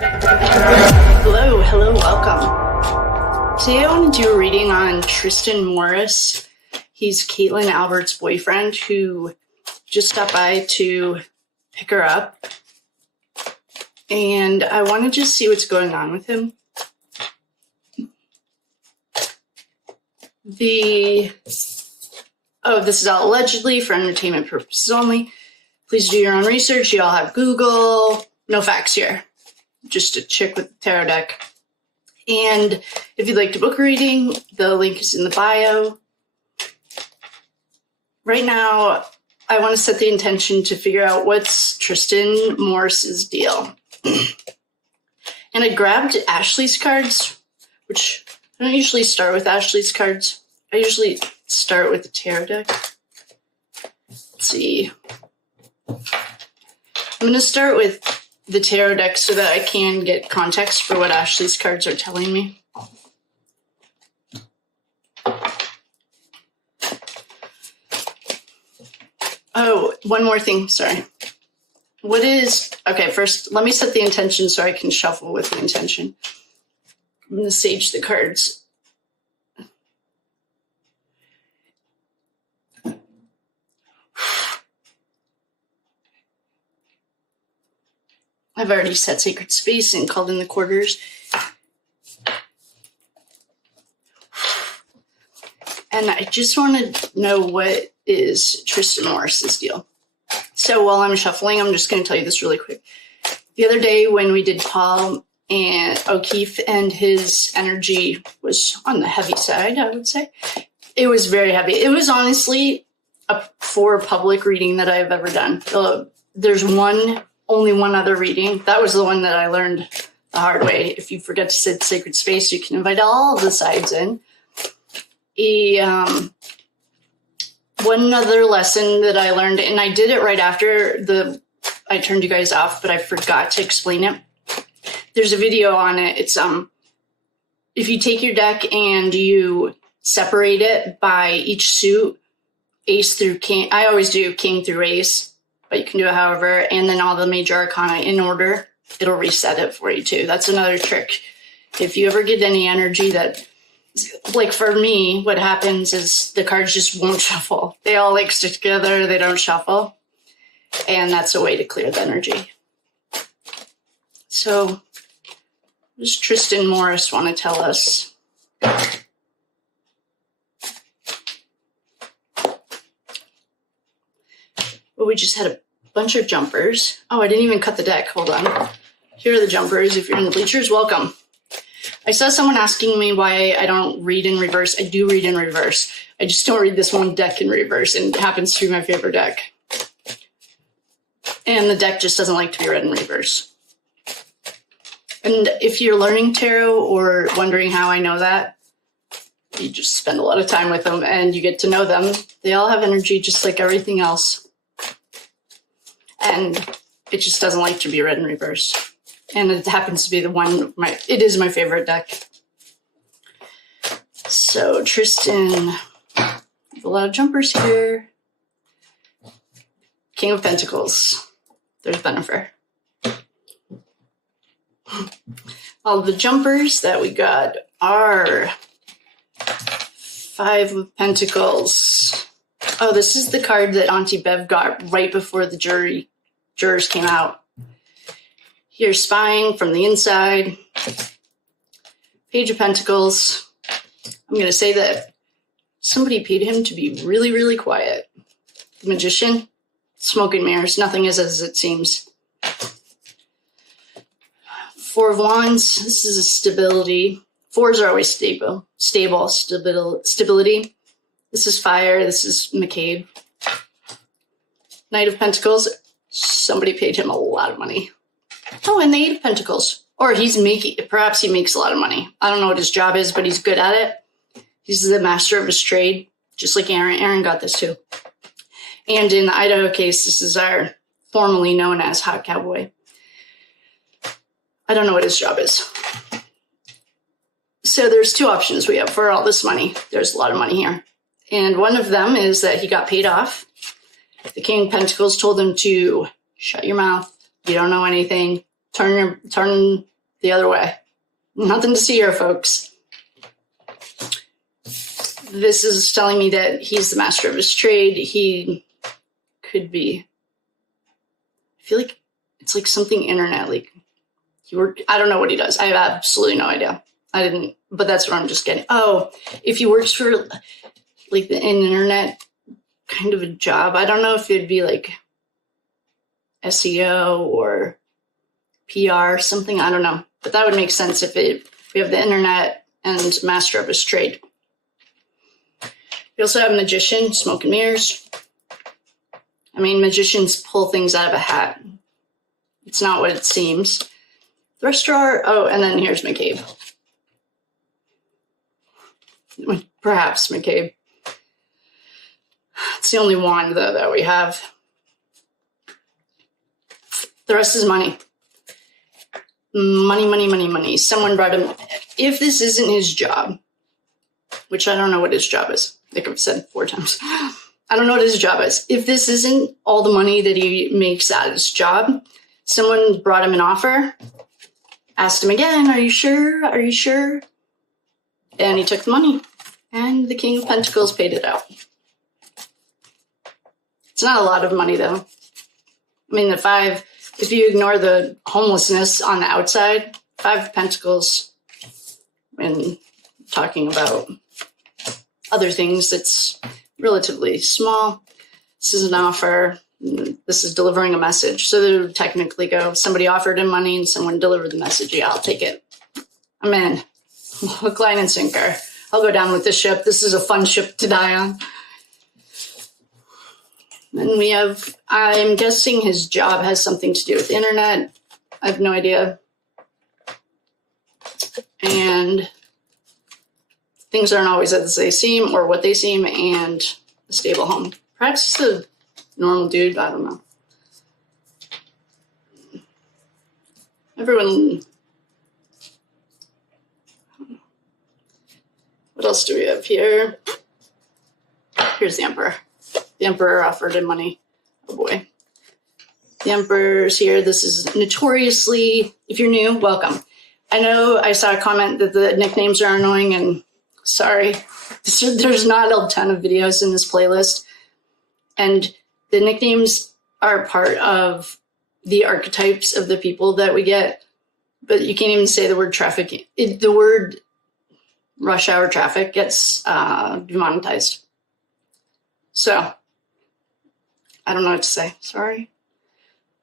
Hello, welcome. Today I want to do a reading on Tristan Morris. He's Caitlin Albert's boyfriend who just stopped by to pick her up. And I want to just see what's going on with him. This is all allegedly for entertainment purposes only. Please do your own research. You all have Google. No facts here. Just a chick with a tarot deck. And if you'd like to book a reading, the link is in the bio. Right now, I want to set the intention to figure out what's Tristan Morris's deal. And I grabbed Ashley's cards, which I don't usually start with Ashley's cards. I usually start with the tarot deck. Let's see. I'm going to start with the tarot deck so that I can get context for what Ashley's cards are telling me. Oh, one more thing, sorry. Okay, first, let me set the intention so I can shuffle with the intention. I'm going to sage the cards. I've already set sacred space and called in the quarters. And I just want to know what is Tristan Morris's deal. So while I'm shuffling, I'm just going to tell you this really quick. The other day when we did Paul and O'Keefe, and his energy was on the heavy side, I would say. It was very heavy. It was honestly for public reading that I've ever done. There's only one other reading. That was the one that I learned the hard way. If you forget to set sacred space, you can invite all the sides in. One other lesson that I learned, and I did it right after I turned you guys off, but I forgot to explain it. There's a video on it. It's if you take your deck and you separate it by each suit, ace through king. I always do king through ace, but you can do it however, and then all the major arcana in order. It'll reset it for you too. That's another trick. If you ever get any energy that, like for me, what happens is the cards just won't shuffle. They all like stick together. They don't shuffle. And that's a way to clear the energy. So what does Tristan Morris want to tell us? Well, we just had a bunch of jumpers. Oh, I didn't even cut the deck. Hold on. Here are the jumpers. If you're in the bleachers, welcome. I saw someone asking me why I don't read in reverse. I do read in reverse. I just don't read this one deck in reverse, and it happens to be my favorite deck. And the deck just doesn't like to be read in reverse. And if you're learning tarot or wondering how I know that, you just spend a lot of time with them and you get to know them. They all have energy just like everything else. And it just doesn't like to be read in reverse. And it happens to be it is my favorite deck. So Tristan, a lot of jumpers here. King of Pentacles. There's Bennifer. All the jumpers that we got are Five of Pentacles. Oh, this is the card that Auntie Bev got right before the jurors came out. Here's spying from the inside. Page of Pentacles. I'm going to say that somebody paid him to be really, really quiet. The Magician. Smoke and mirrors. Nothing is as it seems. Four of Wands. This is a stability. Fours are always stable. Stability. This is fire. This is McCabe. Knight of Pentacles. Somebody paid him a lot of money. Oh, and the Eight of Pentacles. Or perhaps he makes a lot of money. I don't know what his job is, but he's good at it. He's the master of his trade, just like Aaron. Aaron got this too. And in the Idaho case, this is our formerly known as Hot Cowboy. I don't know what his job is. So there's two options we have for all this money. There's a lot of money here. And one of them is that he got paid off. The King of Pentacles told him to shut your mouth. You don't know anything. turn the other way. Nothing to see here, folks. This is telling me that he's the master of his trade. He could be. I feel like it's like something internet. Like I don't know what he does. I have absolutely no idea. I didn't, but that's what I'm just getting. Oh, if he works for like an internet kind of a job, I don't know if it'd be like SEO or PR, something. I don't know, but that would make sense if we have the internet and master of his trade. We also have magician, smoke and mirrors. I mean, magicians pull things out of a hat. It's not what it seems. Thruster, oh, and then here's McCabe. Perhaps McCabe. It's the only wand, though, that we have. The rest is money. Money, money, money, money. Someone brought him. If this isn't his job, which I don't know what his job is. I think I've said 4 times. I don't know what his job is. If this isn't all the money that he makes at his job, someone brought him an offer, asked him again, are you sure? Are you sure? And he took the money. And the King of Pentacles paid it out. It's not a lot of money, though. I mean, the 5, if you ignore the homelessness on the outside, 5 of Pentacles, when talking about other things, it's relatively small. This is an offer. This is delivering a message. So they would technically go, somebody offered him money and someone delivered the message. Yeah, I'll take it. I'm in. Hook, line, and sinker. I'll go down with this ship. This is a fun ship to die on. And we have, I'm guessing his job has something to do with the internet. I have no idea. And things aren't always as they seem or what they seem, and a stable home. Perhaps he's a normal dude. I don't know. Everyone. What else do we have here? Here's the Emperor. The Emperor offered him money. Oh boy. The Emperor's here. This is notoriously, if you're new, welcome. I know I saw a comment that the nicknames are annoying, and sorry. There's not a ton of videos in this playlist. And the nicknames are part of the archetypes of the people that we get. But you can't even say the word traffic. The word rush hour traffic gets demonetized. So, I don't know what to say. Sorry.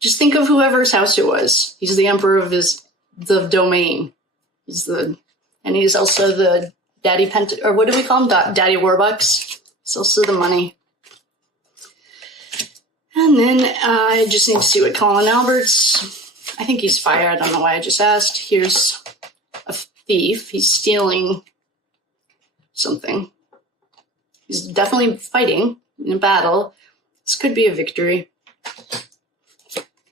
Just think of whoever's house it was. He's the emperor of the domain. And he's also the daddy or what do we call him? Daddy Warbucks. He's also the money. And then I just need to see what Colin Albert's. I think he's fire. I don't know why I just asked. Here's a thief. He's stealing something. He's definitely fighting in a battle. This could be a victory.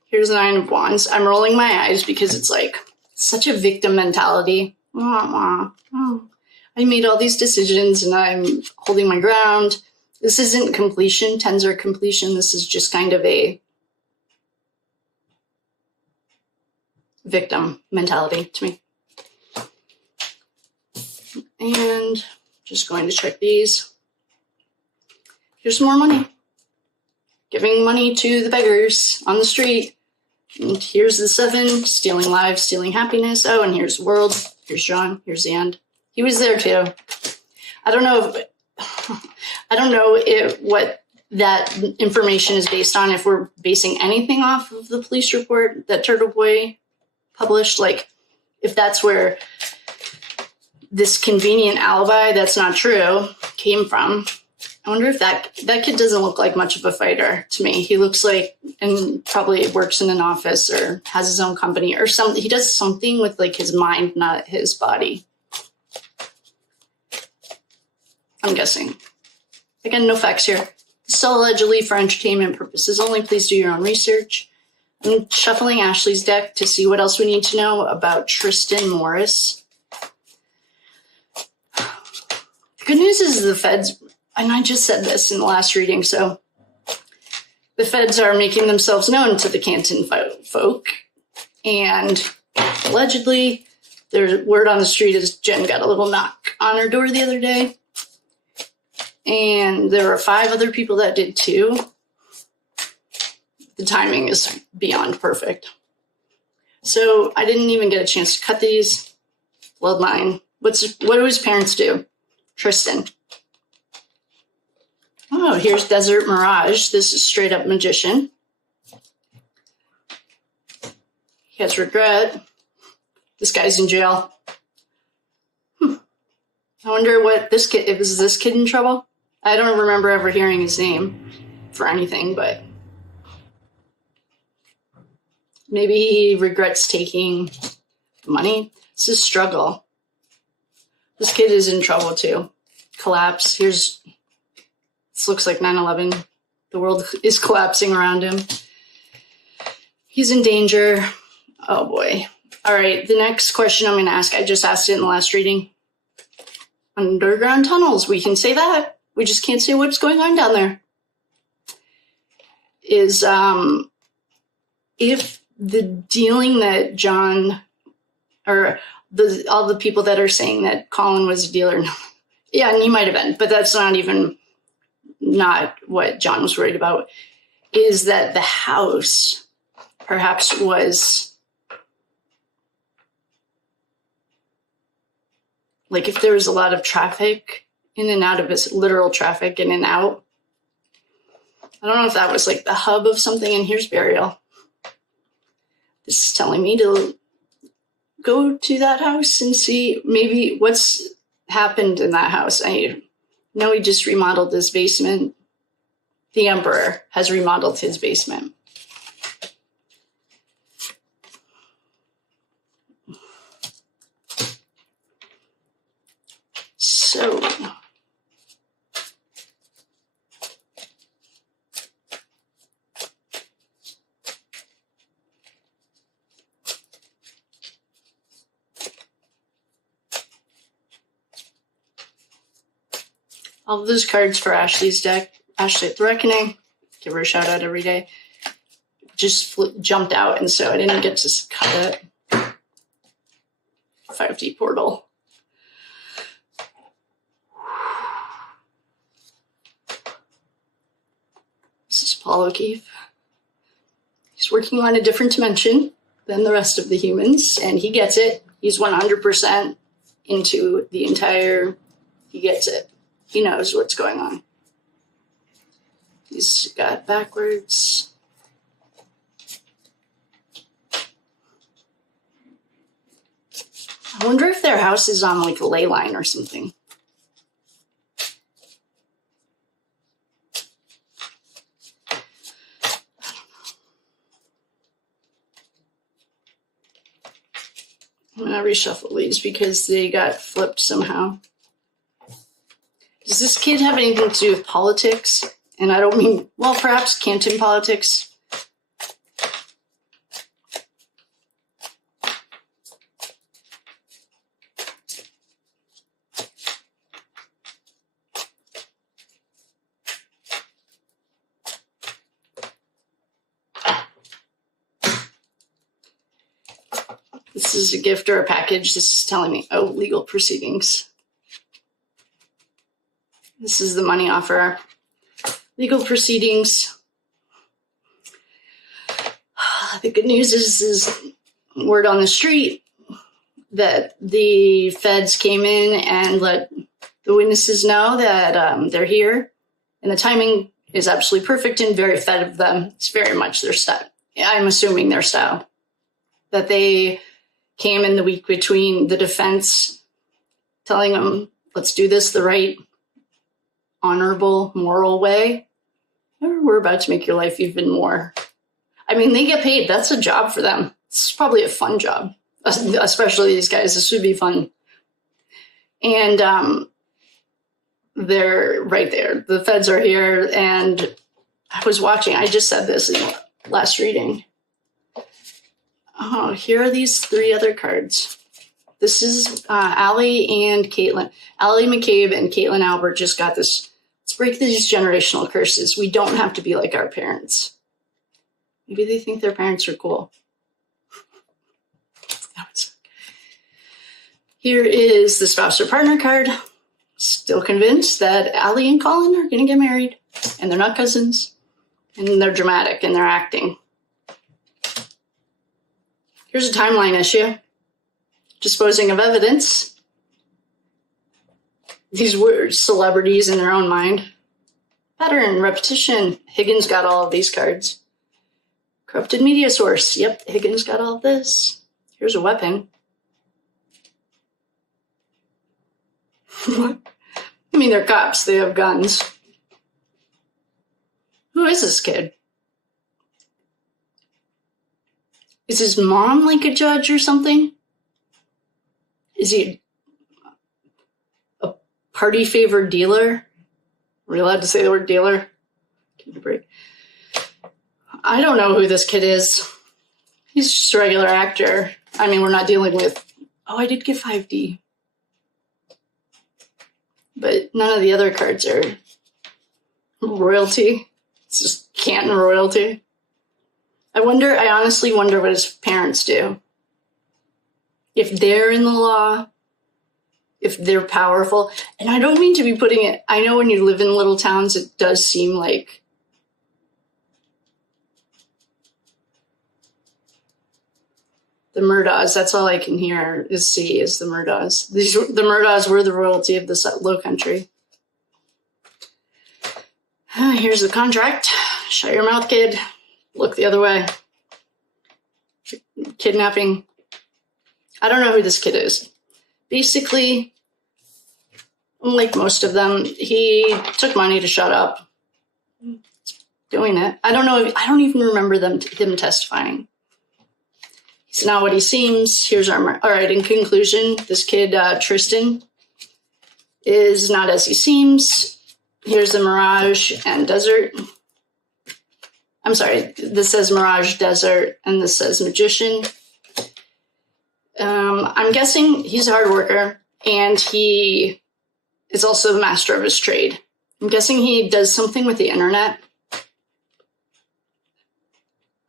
Here's the 9 of Wands. I'm rolling my eyes because it's like such a victim mentality. I made all these decisions and I'm holding my ground. This isn't completion. 10s are completion. This is just kind of a victim mentality to me. And just going to check these. Here's some more money. Giving money to the beggars on the street. And here's the 7, stealing lives, stealing happiness. Oh, and here's World. Here's John. Here's the end. He was there too. I don't know what that information is based on, if we're basing anything off of the police report that Turtle Boy published. Like, if that's where this convenient alibi that's not true came from. I wonder if that kid doesn't look like much of a fighter to me. He looks like, and probably works in an office or has his own company or something. He does something with like his mind, not his body. I'm guessing. Again, no facts here. So allegedly for entertainment purposes only. Please do your own research. I'm shuffling Ashley's deck to see what else we need to know about Tristan Morris. The good news is the feds, and I just said this in the last reading, so the feds are making themselves known to the Canton folk. And allegedly, there's word on the street is Jen got a little knock on her door the other day. And there were 5 other people that did too. The timing is beyond perfect. So I didn't even get a chance to cut these. Bloodline. What do his parents do? Tristan. Oh, here's Desert Mirage. This is straight up magician. He has regret. This guy's in jail. I wonder what this kid, is this kid in trouble? I don't remember ever hearing his name for anything, but maybe he regrets taking money. It's a struggle. This kid is in trouble too. Collapse. This looks like 9/11. The world is collapsing around him. He's in danger. Oh boy. All right, the next question I'm going to ask, I just asked it in the last reading. Underground tunnels, we can say that. We just can't say what's going on down there. Is if the dealing that John, or all the people that are saying that Colin was a dealer, yeah, and he might have been, but that's not what John was worried about, is that the house perhaps was, like if there was a lot of traffic in and out of his literal traffic in and out. I don't know if that was like the hub of something, and here's burial. This is telling me to go to that house and see maybe what's happened in that house. I know he just remodeled his basement. The Emperor has remodeled his basement. So, all of those cards for Ashley's deck. Ashley at the Reckoning. Give her a shout out every day. Just jumped out, and so I didn't get to cut it. 5D portal. This is Paul O'Keefe. He's working on a different dimension than the rest of the humans, and he gets it. He's 100% into the entire, he gets it. He knows what's going on. He's got backwards. I wonder if their house is on like a ley line or something. I'm going to reshuffle these because they got flipped somehow. Does this kid have anything to do with politics? And I don't mean, well, perhaps Canton politics. This is a gift or a package. This is telling me, oh, legal proceedings. This is the money offer. Legal proceedings. The good news is word on the street that the feds came in and let the witnesses know that they're here. And the timing is absolutely perfect and very Fed of them. It's very much their style. I'm assuming their style. That they came in the week between the defense telling them, let's do this the right, honorable, moral way. We're about to make your life even more. I mean, they get paid. That's a job for them. It's probably a fun job, especially these guys. This would be fun. And they're right there. The feds are here. And I was watching. I just said this in the last reading. Oh, here are these 3 other cards. This is Allie and Caitlin. Allie McCabe and Caitlin Albert just got this. Let's break these generational curses. We don't have to be like our parents. Maybe they think their parents are cool. Here is the spouse or partner card. Still convinced that Allie and Colin are going to get married. And they're not cousins. And they're dramatic and they're acting. Here's a timeline issue. Disposing of evidence. These were celebrities in their own mind. Pattern, repetition. Higgins got all of these cards. Corrupted media source. Yep, Higgins got all of this. Here's a weapon. What? I mean, they're cops. They have guns. Who is this kid? Is his mom like a judge or something? Is he a party favored dealer? Are we allowed to say the word dealer? Give me a break. I don't know who this kid is. He's just a regular actor. I mean, we're not dealing with... Oh, I did get 5D. But none of the other cards are royalty. It's just Canton royalty. I honestly wonder what his parents do. If they're in the law, if they're powerful. And I don't mean to be putting it, I know when you live in little towns, it does seem like the Murdaughs, that's all I can hear is the Murdaughs. The Murdaughs were the royalty of the Lowcountry. Here's the contract. Shut your mouth, kid. Look the other way. Kidnapping. I don't know who this kid is. Basically, like most of them, he took money to shut up. Doing it. I don't even remember him testifying. He's not what he seems. Here's all right, in conclusion, this kid, Tristan, is not as he seems. Here's the Mirage and Desert. I'm sorry, this says Mirage Desert, and this says Magician. I'm guessing he's a hard worker, and he is also the master of his trade. I'm guessing he does something with the internet.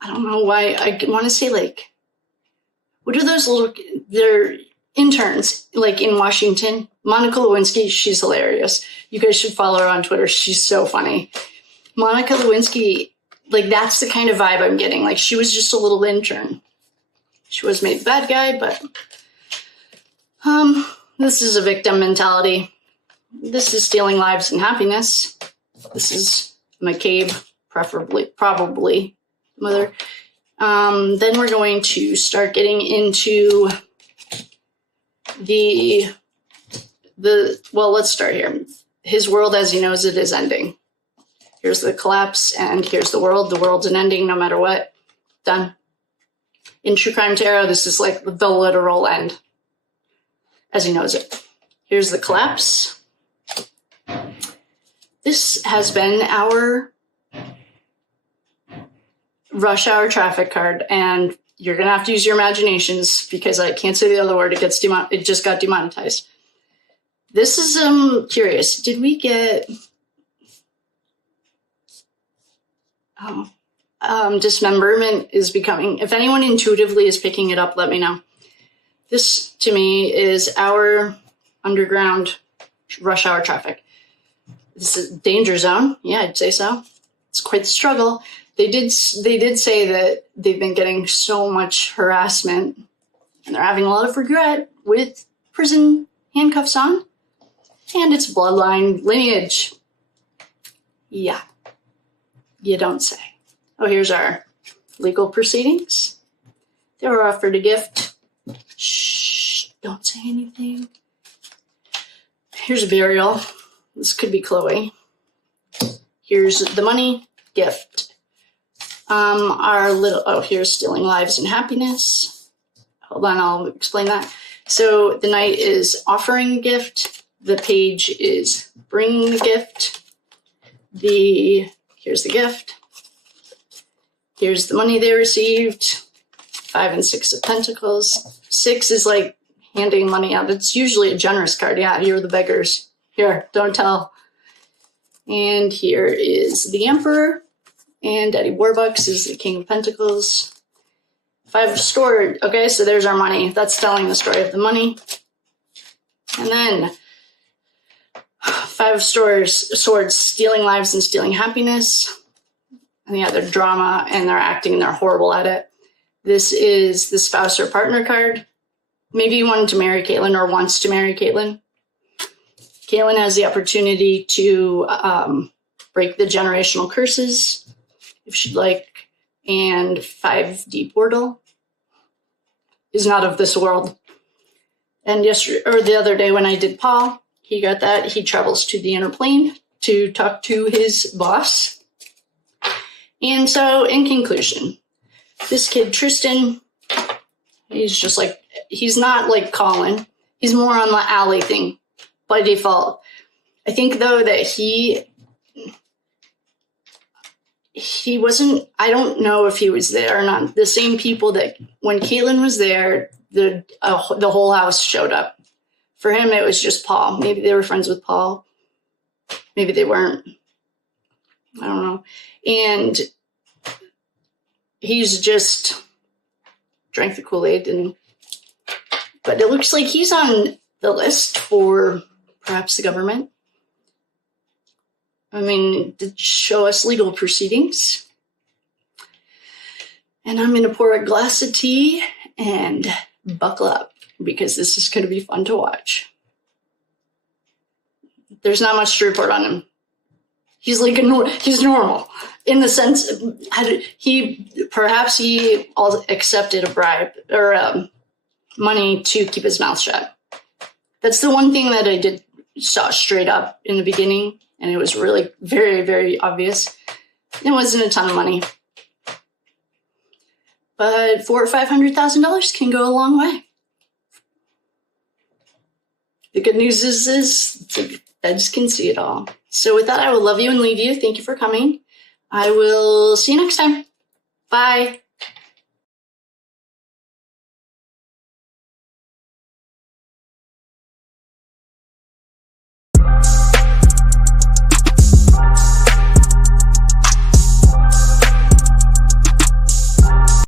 I don't know why. I want to say, like, what are those little... They're interns, like, in Washington. Monica Lewinsky, she's hilarious. You guys should follow her on Twitter. She's so funny. Monica Lewinsky, like, that's the kind of vibe I'm getting. Like, she was just a little intern. She was made the bad guy, but... this is a victim mentality. This is stealing lives and happiness. This is McCabe, probably mother. Then we're going to start getting into well, let's start here. His world as he knows it is ending. Here's the collapse, and here's the world. The world's an ending no matter what. Done. In True Crime Tarot, this is like the literal end as he knows it. Here's the collapse. This has been our rush hour traffic card, and you're gonna have to use your imaginations because I can't say the other word. It just got demonetized. This is curious. Did we get dismemberment is becoming, if anyone intuitively is picking it up, let me know. This to me is our underground rush hour traffic. This is danger zone. Yeah, I'd say so. It's quite the struggle. They did say that they've been getting so much harassment and they're having a lot of regret with prison handcuffs on. And it's bloodline lineage. Yeah. You don't say. Oh, here's our legal proceedings. They were offered a gift. Shh, don't say anything. Here's a burial. This could be Chloe. Here's the money, gift. Here's stealing lives and happiness. Hold on, I'll explain that. So the knight is offering a gift. The page is bringing the gift. Here's the gift. Here's the money they received. 5 and 6 of Pentacles. 6 is like handing money out. It's usually a generous card. Yeah, you're the beggars. Here, don't tell. And here is the Emperor. And Daddy Warbucks is the King of Pentacles. 5 stored. Okay, so there's our money. That's telling the story of the money. And then 5 of Swords, stealing lives and stealing happiness. And yeah, they're drama and they're acting and they're horrible at it. This is the spouse or partner card. Maybe you wanted to marry Caitlin or wants to marry Caitlin. Caitlin has the opportunity to break the generational curses if she'd like. And 5D portal is not of this world. And the other day when I did Paul, he got that. He travels to the inner plane to talk to his boss. And so, in conclusion, this kid, Tristan, he's not like Colin. He's more on the alley thing by default. I think, though, that he wasn't, I don't know if he was there or not. The same people that when Caitlin was there, the whole house showed up. For him, it was just Paul. Maybe they were friends with Paul. Maybe they weren't. I don't know. And he's just drank the Kool-Aid. But it looks like he's on the list for perhaps the government. I mean, to show us legal proceedings. And I'm going to pour a glass of tea and buckle up because this is going to be fun to watch. There's not much to report on him. He's like he's normal in the sense he accepted a bribe or money to keep his mouth shut. That's the one thing that I saw straight up in the beginning, and it was really very, very obvious. It wasn't a ton of money, but $400,000 or $500,000 can go a long way. The good news is the feds can see it all. So with that, I will love you and leave you. Thank you for coming. I will see you next time. Bye.